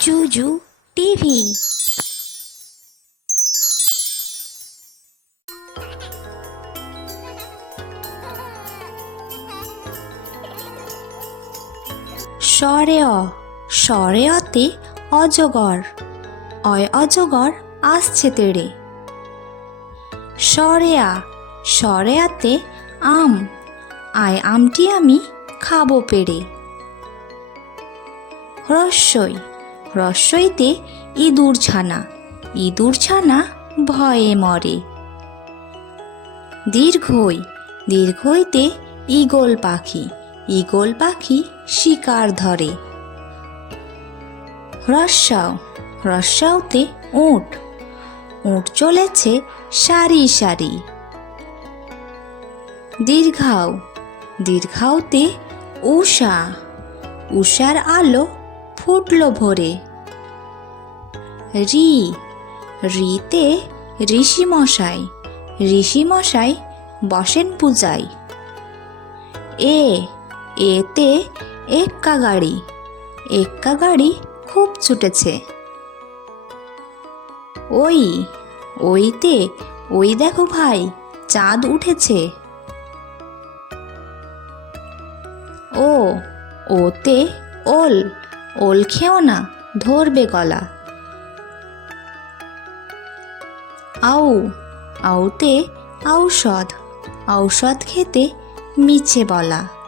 জুজু TV. স্বরে অ, স্বরে অতে অজগর, অয় অজগর আসছে তেড়ে। স্বরে আ, স্বরে আতে আম, আয় আমটি আমি খাবো পেড়ে। হ্রস্বই, হ্রস্বইতে ইঁদুর ছানা, ইঁদুর ছানা ভয়ে মরে। দীর্ঘই, দীর্ঘইতে ঈগল পাখি, ঈগল পাখি শিকার ধরে। হ্রস্বউ, হ্রস্বউতে উট, উট চলেছে সারি সারি। দীর্ঘাউ, দীর্ঘাউতে উষা, উষার আলো ফুটলো ভোরে। রি, রিতে ঋষিমশাই, ঋষিমশাই বসেন পূজায়। এ, এতে এক্কা গাড়ি, এক্কা গাড়ি খুব ছুটেছে। ওই, ওইতে ওই দেখো ভাই চাঁদ উঠেছে। ও, ওতে ওল, ওল খেও না ধরবে গলা। আউ, আউতে ঔষধ, ঔষধ খেতে মিছে বলা।